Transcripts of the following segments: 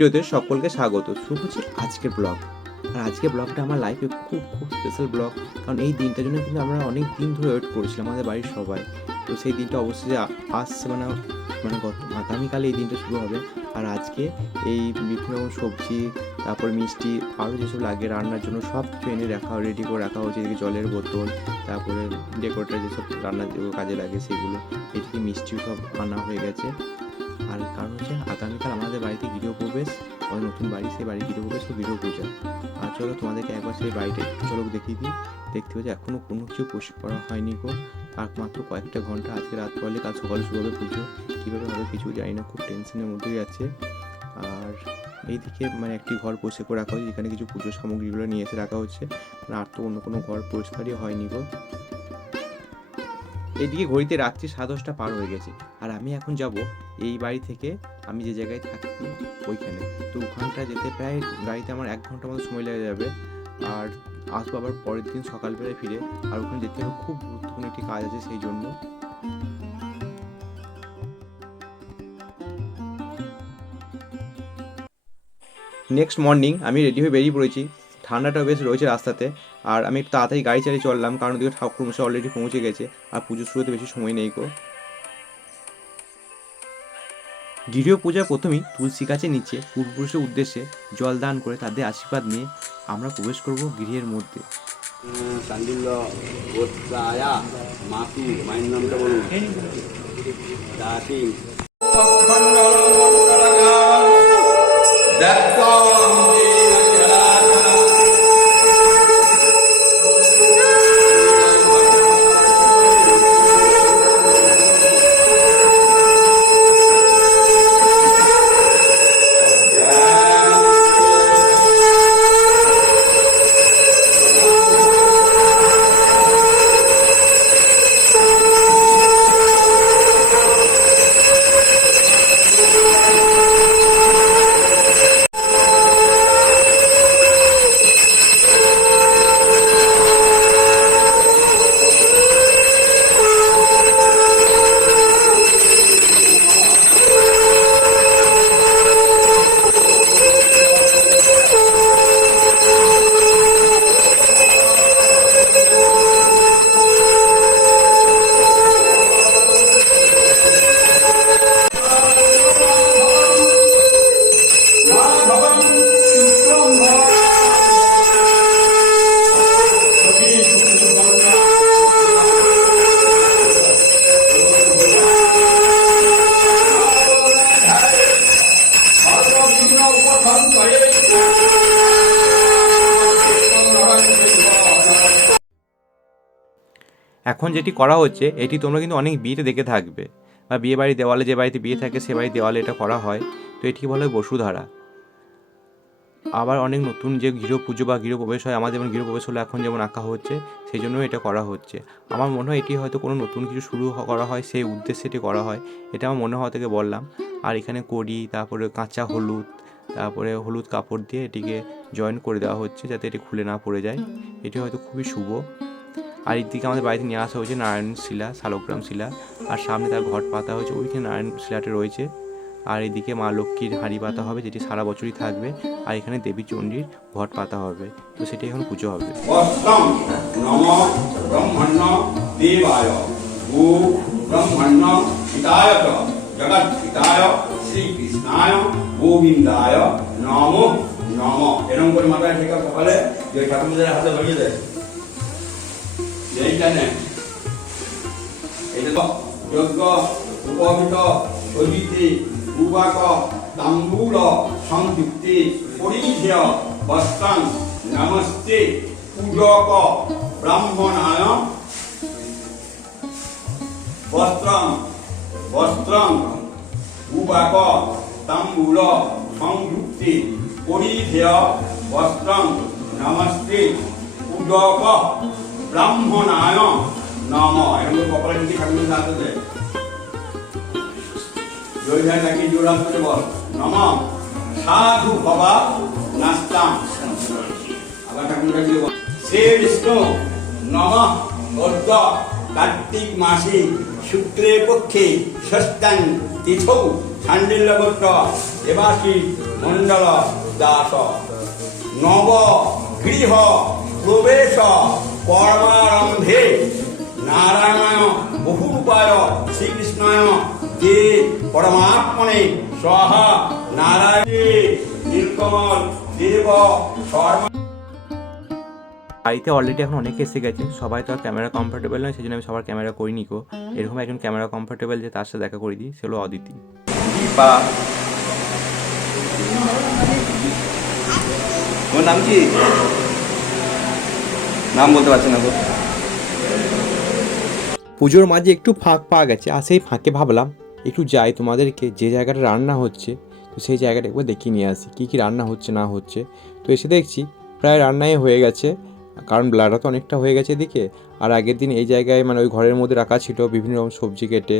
ভিডিওতে সকলকে স্বাগত। শুরু হচ্ছে আজকের ব্লগ। আর আজকে ব্লগটা আমার লাইফে খুব খুব স্পেশাল ব্লগ। কারণ এই দিনটার জন্য কিন্তু আমরা অনেক দিন ধরে ওয়েট করছিলাম আমাদের বাড়ির সবাই। তো সেই দিনটা অবশ্যই যে আসছে মানে মানে গত, আগামীকালে এই দিনটা শুরু হবে। আর আজকে এই বিভিন্ন রকম সবজি, তারপর মিষ্টি, আরও যেসব লাগে রান্নার জন্য সব কিছু এনে রাখা রেডি করে রাখা হচ্ছে এদিকে জলের বোতল, তারপরে ডেকোরেটার যেসব রান্নার কাজে লাগে সেগুলো, এদিকে মিষ্টিও সব আনা হয়ে গেছে। আর কারণ হচ্ছে আগামীকাল আমাদের বাড়িতে গৃহপ্রবেশ আমাদের নতুন বাড়ি, সেই বাড়ির গৃহপ্রবেশ ও গৃহ পূজা আর চলো তোমাদেরকে একবার সেই বাড়িটা একটু চলো দেখিয়ে দিই। দেখতে পাচ্ছি এখনও কোনো কিছু পরিষ্কার করা হয়নি গো। আর মাত্র কয়েকটা ঘণ্টা, আজকে রাত পড়লে কাল সকালে শুরু হবে পুজো। কীভাবে হবে কিছু জানি না, খুব টেনশনের মধ্যেই আছে। আর এইদিকে মানে একটি ঘর পরিষ্কার করে রাখা হয়েছে, যেখানে কিছু পুজো সামগ্রীগুলো নিয়ে এসে রাখা হচ্ছে। আর তো অন্য কোনো ঘর পরিষ্কারই হয়নি গো। এদিকে ঘড়িতে রাত্রি সাড়ে দশটা পার হয়ে গেছে। আর আমি এখন যাব এই বাড়ি থেকে, আমি যে জায়গায় থাকি ওইখানে। তো ওখানটা যেতে প্রায় গাড়িতে আমার এক ঘণ্টার মতো সময় লেগে যাবে। আর আসব আবার পরের দিন সকালবেলায় ফিরে। আর ওখানে যেতে হবে খুব গুরুত্বপূর্ণ একটি কাজ আছে সেই জন্য। নেক্সট মর্নিং আমি রেডি হয়ে বেরিয়ে পড়েছি। ঠান্ডাটা বেশ রয়েছে রাস্তাতে। আর আমি একটু তাড়াতাড়ি গাড়ি চালিয়ে চললাম কারণ ওদিকে ঠাকুর মশাই অলরেডি পৌঁছে গেছে আর পুজো শুরুতে বেশি সময় নেই গো। গৃহ পূজার প্রথমেই তুলসী গাছের নিচে পূর্বপুরুষের উদ্দেশ্যে জল দান করে তাদের আশীর্বাদ নিয়ে আমরা প্রবেশ করব গৃহের মধ্যে। চান্দিল্য গোত্রায় মাতু মায়ের নামটা বলুন। দাসী। এখন যেটি করা হচ্ছে, এটি তোমরা কিন্তু অনেক বিয়েতে দেখে থাকবে। বা বিয়ে বাড়ি দেওয়ালে যে বাড়িতে বিয়ে থাকে, সে বাড়ির দেওয়ালে এটা করা হয়। তো এটি বলা হয় বসুধারা। আবার অনেক নতুন যে গৃহ পুজো বা গৃহপ্রবেশ হয়, আমাদের যেমন গৃহপ্রবেশ হলো এখন যেমন আঁকা হচ্ছে, সেই জন্য এটা করা হচ্ছে। আমার মনে হয় এটি হয়তো কোনো নতুন কিছু শুরু করা হয়, সেই উদ্দেশ্যে এটি করা হয়। এটা আমার মনে হওয়া থেকে বললাম। আর এখানে কড়ি, তারপরে কাঁচা হলুদ, তারপরে হলুদ কাপড় দিয়ে এটিকে জয়েন করে দেওয়া হচ্ছে, যাতে এটি খুলে না পড়ে যায়। এটি হয়তো খুবই শুভ। আর এদিকে আমাদের বাড়িতে নিয়ে আসা হয়েছে নারায়ণ শিলা, শালগ্রাম শিলা। আর সামনে তার ঘট পাতা হয়েছে, ওইখানে নারায়ণ শিলাটা রয়েছে। আর এদিকে মা লক্ষ্মীর হাঁড়ি পাতা হবে, যেটি সারা বছরই থাকবে। আর এখানে দেবী চণ্ডীর ঘট পাতা হবে। তো সেটি এখন পুজো হবে। নম নম এরকম করে মাথায় সকালে যে হাতে দেয়। এইখানে এটা যজ্ঞ উপহিত সজিতে পূবাক তাম্বূল সংযুক্তি পরিধেয়, বস্ত্রাং, নমস্তে, পূজক, ব্রাহ্মণায়, বস্ত্রং বস্ত্রং পূবাক তাম্বূল সংযুক্তি পরিধেয়, বস্ত্রং, নমস্তে, পূজক। ব্রাহ্মণায় নম। এরকম কপালে যদি ঠাকুর হাতে দেয় জয় ভাই নাকি জোড়া করে বল। নম। সাধু ভবা নাস্তাম। আবার ঠাকুর কাছে শ্রী বিষ্ণু নম। অর্ধ কার্তিক মাসে শুক্রে পক্ষে ষষ্ঠাং তিথৌ ছান্ডিল্যগোত্র দেবাসী মণ্ডল দাস। নব গৃহ প্রবেশ কর্মারম্ভে নারায়ণ বহুরূপায় শ্রীকৃষ্ণায় যে পরমাত্মনে সহ নারায়ণে নীলকমল দেব শর্মা। বাড়িতে অলরেডি এখন অনেকে এসে গেছে। সবাই তো আর ক্যামেরা কমফোর্টেবল নয় সেই জন্য আমি সবার ক্যামেরা করি নিকো এরকম একজন ক্যামেরা কমফোর্টেবল যে তার সাথে দেখা করে দিই সে হলো অদিতি দীপা। তোমার নাম কি? নাম বলতে পারছি না পুজোর মাঝে একটু ফাঁক পাওয়া গেছে, আর সেই ফাঁকে ভাবলাম একটু যাই তোমাদেরকে, যে জায়গাটা রান্না হচ্ছে, তো সেই জায়গাটা একবার দেখিয়ে নিয়ে আসি, কী কী রান্না হচ্ছে, না হচ্ছে। তো এসে দেখছি প্রায় রান্নাই হয়ে গেছে, কারণ ব্লাডা তো অনেকটা হয়ে গেছে এদিকে, আর আগের দিন এই জায়গায় মানে ওই ঘরের মধ্যে রাখা ছিল, বিভিন্ন রকম সবজি কেটে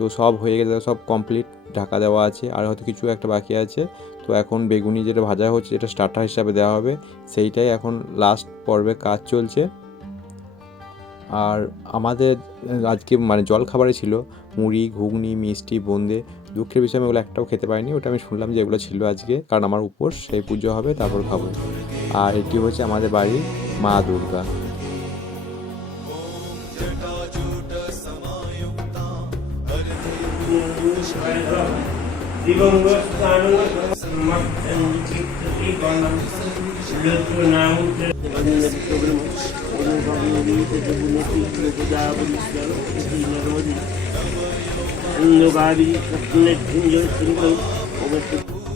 তো সব হয়ে গেছে সব কমপ্লিট ঢাকা দেওয়া আছে। আর হয়তো কিছু একটা বাকি আছে। তো এখন বেগুনি যেটা ভাজা হচ্ছে, যেটা স্টার্টার হিসাবে দেওয়া হবে, সেইটাই এখন লাস্ট পর্বে কাজ চলছে। আর আমাদের, আজকে মানে জল খাবারে ছিল মুড়ি, ঘুগনি, মিষ্টি, বোঁদে, দুঃখের বিষয় আমি ওগুলো একটাও খেতে পারিনি, ওটা আমি শুনলাম যে এগুলো ছিল আজকে, কারণ আমার উপোস, সেই পুজো হবে, তারপর খাব। আর এটি হচ্ছে আমাদের বাড়ি মা দুর্গা।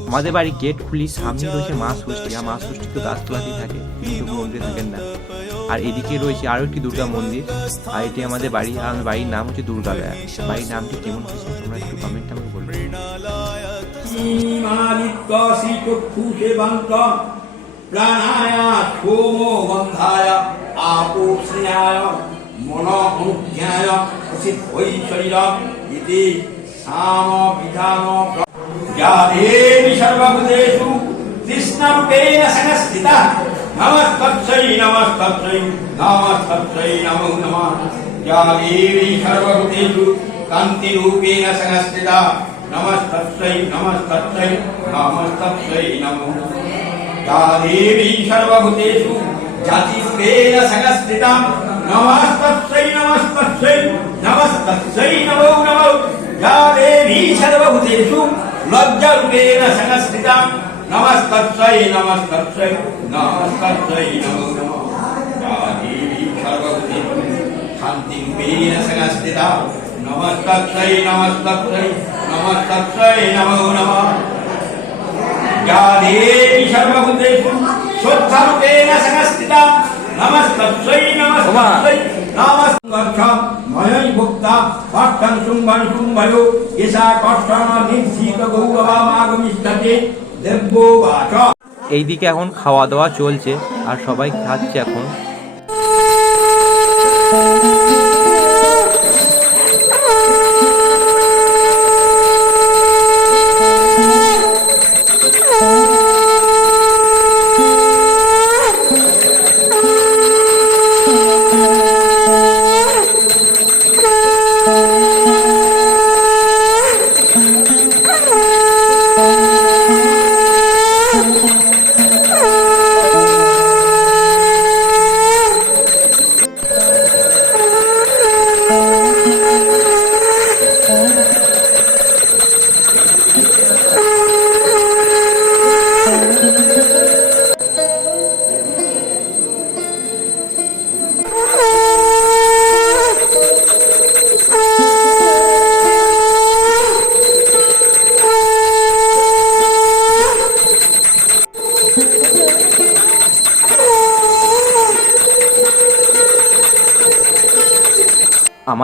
আমাদের বাড়ি গেট খুলি সামনে রয়েছে মা ষষ্ঠী আর মা ষষ্ঠী তো গাছতলাতেই থাকে। থাকেন না আর এদিকে রয়েছে আরও একটি দুর্গা মন্দির, আর এটি আমাদের বাড়ি আর আমাদের বাড়ির নাম হচ্ছে দুর্গালয়া বাড়ির নামটি কেমন হয়েছে তোমরা একটু কমেন্ট আমাকে বলবে। ইতি সাম বিধান সংস্থিতা নমস্তৎসৈ নমস্তৎসৈ নমস্তৎসৈ নমো নমঃ যা দেবী সর্বভূতেষু কান্তিরূপেণ সংস্থিতা নমস্তৎসৈ নমস্তৎসৈ নমস্তৎসৈ নমো যা দেবী সর্বভূতেষু জাতিরূপেণ সংস্থিতা নমস্তৎসৈ নমস্তৎসৈ নমস্তৎসৈ নমো নমো যা দেবী সর্বভূতেষু লজ্জারূপেণ नमस्तत्सै नमस्तत्सै नमस्तत्सै नमः या देवी शान्तिं वेन नमस्तत्सै नमस्तत्सै नमस्तत्सै नमः या देवी सर्वभूतेषु स्वरूपेण नमस्तत्सै नमस्तत्सै नमस्तत्सै भुक्ता। এইদিকে এখন খাওয়া দাওয়া চলছে আর সবাই খাচ্ছে এখন।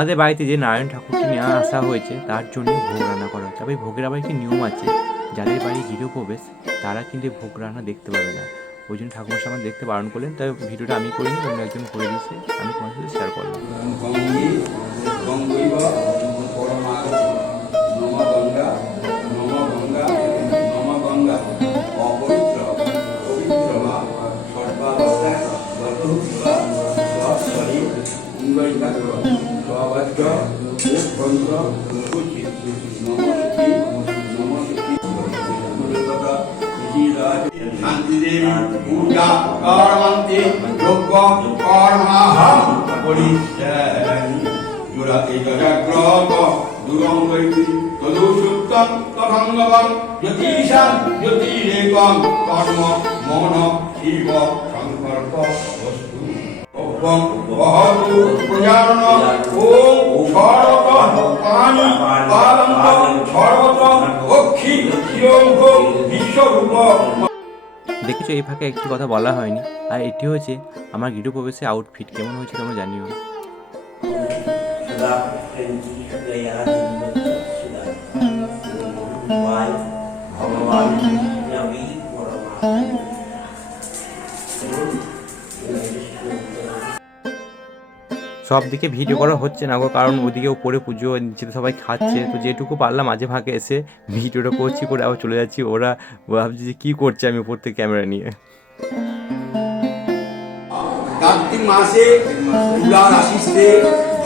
আমাদের বাড়িতে যে নারায়ণ ঠাকুরটি নিয়ে আসা হয়েছে তার জন্য ভোগ রান্না করা হচ্ছে। তবে ভোগের আবার একটি নিয়ম আছে? যাদের বাড়ি গৃহপ্রবেশ তারা কিন্তু ভোগ রান্না দেখতে পাবে না। ওই জন্য ঠাকুর সামনে দেখতে বারণ করলেন তাই ভিডিওটা আমি করিনি অন্য একজন করে দিয়েছে আমি তোমার সাথে শেয়ার করলাম। গঙ্গে গঙ্গৈব ইঙ্গৈকাগ্র স্ববাদ্য মুখভঞ্জ শান্তিদেবী পূজা কর্মন্তে কর্ম মন শিব সংকল্প বস্তু ওম বহতু প্রজানন ওম সরত পানি পালন্ত সরত অক্ষি চিরঙ্গ বিশ্বরূপ দেখেছ এই ফাঁকে একটি কথা বলা হয়নি আর এটি হচ্ছে আমার গৃহ প্রবেশে আউটফিট কেমন হয়েছে তোমরা জানিও sudah সব দিকে ভিডিও করা হচ্ছে না গো কারণ ওদিকে উপরে পুজো নিচে সবাই খাচ্ছে তো যেটুকু পারলাম মাঝে ফাঁকে এসে ভিডিওটা করছি করে আবার চলে যাচ্ছি। ওরা ভাবছে যে কী করছে আমি উপর থেকে ক্যামেরা নিয়ে। কার্তিক মাসে রাশিতে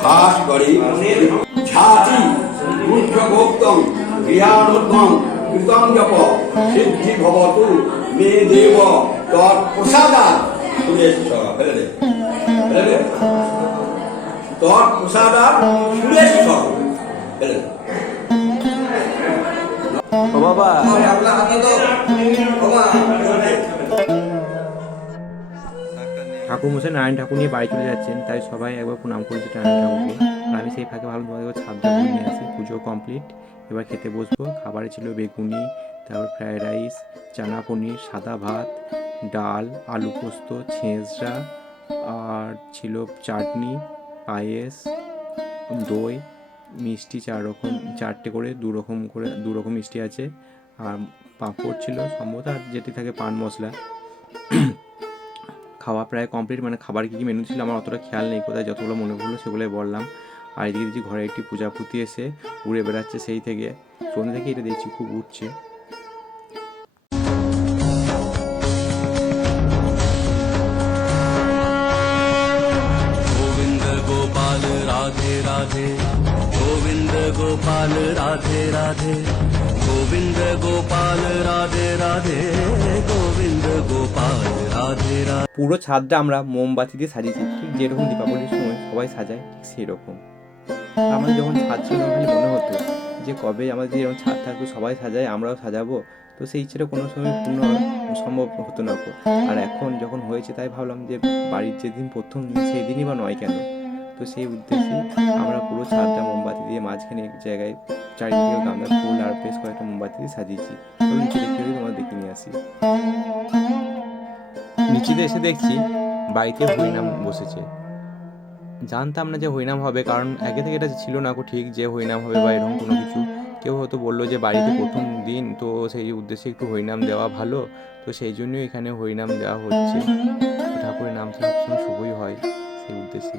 ভাস করে। রুদ্র কীর্তন জপ সিদ্ধি ভবতু মে দেব তৎ প্রসাদা সুরেশ্বর বুঝলে বুঝলে ও বাবা। ঠাকুর মশাই নারায়ণ ঠাকুর নিয়ে বাড়ি চলে যাচ্ছেন তাই সবাই একবার প্রণাম করেছে নারায়ণ ঠাকুরকে। আর আমি সেই ফাঁকে ভালো তোমাদের ছাদটা নিয়ে আসি পুজো কমপ্লিট এবার খেতে বসবো। খাবারে ছিল বেগুনি তারপর ফ্রায়েড রাইস চানা পনির সাদা ভাত ডাল আলু পোস্ত ছেঁচড়া আর ছিল চাটনি পায়েস দই, মিষ্টি চার রকম, চারটে করে, দু রকম করে, দু রকম মিষ্টি আছে। আর পাঁপড় ছিল সম্ভবত, আর যেটি থাকে পান মশলা। খাওয়া প্রায় কমপ্লিট মানে খাবার কী কী মেনু ছিল আমার অতটা খেয়াল নেই, কোথায় যতগুলো মনে পড়ল সেগুলোই বললাম। আর এদিকে দেখছি ঘরে একটি পূজাপুতি এসে উড়ে বেড়াচ্ছে সেই থেকে। সন্ধ্যে থেকে এটা দেখছি খুব উঠছে। রাধে রাধে। গোবিন্দ গোপাল, রাধে রাধে। গোবিন্দ গোপাল, রাধে রাধে। গোবিন্দ গোপাল, রাধে রাধে। পুরো ছাদটা আমরা মোমবাতি দিয়ে সাজিয়েছি। ঠিক যেরকম দীপাবলির সময় সবাই সাজায়, ঠিক সেই আমাদের যখন ছাদ ছিল, তখন মনে হতো যে কবে আমাদের যেরকম ছাদ থাকবে, সবাই সাজায়, আমরাও সাজাবো। তো সেই ইচ্ছেটা কোনো সময় পূর্ণ সম্ভব হতো না আর এখন যখন হয়েছে, তাই ভাবলাম যে বাড়ির যেদিন প্রথম দিন সেই দিনই বা নয় কেন? তো সেই উদ্দেশ্যে আমরা পুরো ছাদটা মোমবাতি দিয়ে মাঝখানে এক জায়গায় চারিদিকে গাঁদা ফুল আর বেশ কয়েকটা মোমবাতি দিয়ে সাজিয়েছি। তো নিচে হলে দেখে নিয়ে আসি। নিচেতে এসে দেখছি বাড়িতে হরিনাম বসেছে। জানতাম না যে হরিনাম হবে, কারণ আগে থেকে এটা ছিল না ঠিক যে হরিনাম হবে বা এরকম কোনো কিছু। কেউ হয়তো বলল যে বাড়িতে প্রথম দিন, তো সেই উদ্দেশ্যে একটু হরিনাম দেওয়া ভালো। তো সেই জন্যই এখানে হরিনাম দেওয়া হচ্ছে। ঠাকুরের নাম সবসময় শুভই হয় সেই উদ্দেশ্যে।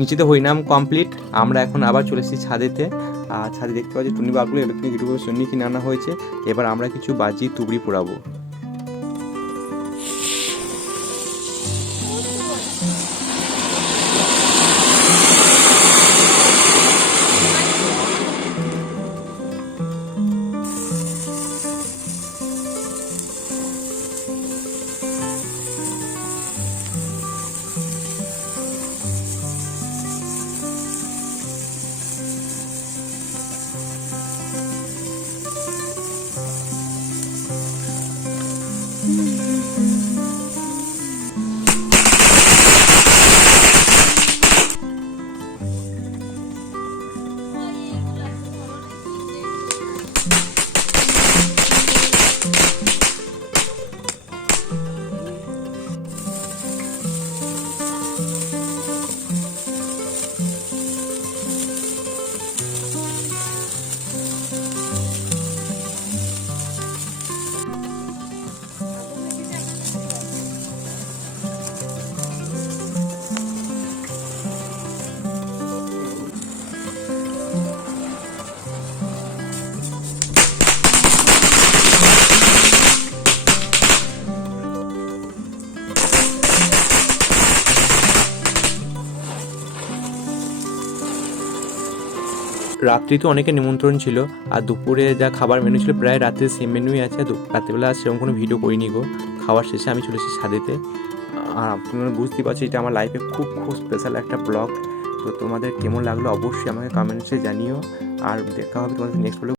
নিচেতে হরিনাম কমপ্লিট। আমরা এখন আবার চলে এসেছি ছাদেতে। আর ছাদে দেখতে পাচ্ছি টুনি বাবুগুলো ইলেকট্রনিক ইউটিউবের জন্য কিনে আনা হয়েছে। এবার আমরা কিছু বাজি তুবড়ি পোড়াবো। রাত্রি তো অনেকে নিমন্ত্রণ ছিল, আর দুপুরে যা খাবার মেনু ছিল প্রায় রাত্রে সেম মেনুই আছে রাত্রিবেলা সেরকম কোনো ভিডিও করিনি গো। খাওয়ার শেষে আমি চলে এসেছি ছাদেতে আর আপনারা বুঝতেই পারছি, এটা আমার লাইফে খুব খুব স্পেশাল একটা ব্লগ তো তোমাদের কেমন লাগল অবশ্যই আমাকে কমেন্টসে জানিও। আর দেখা হবে তোমাদের নেক্সট ব্লগ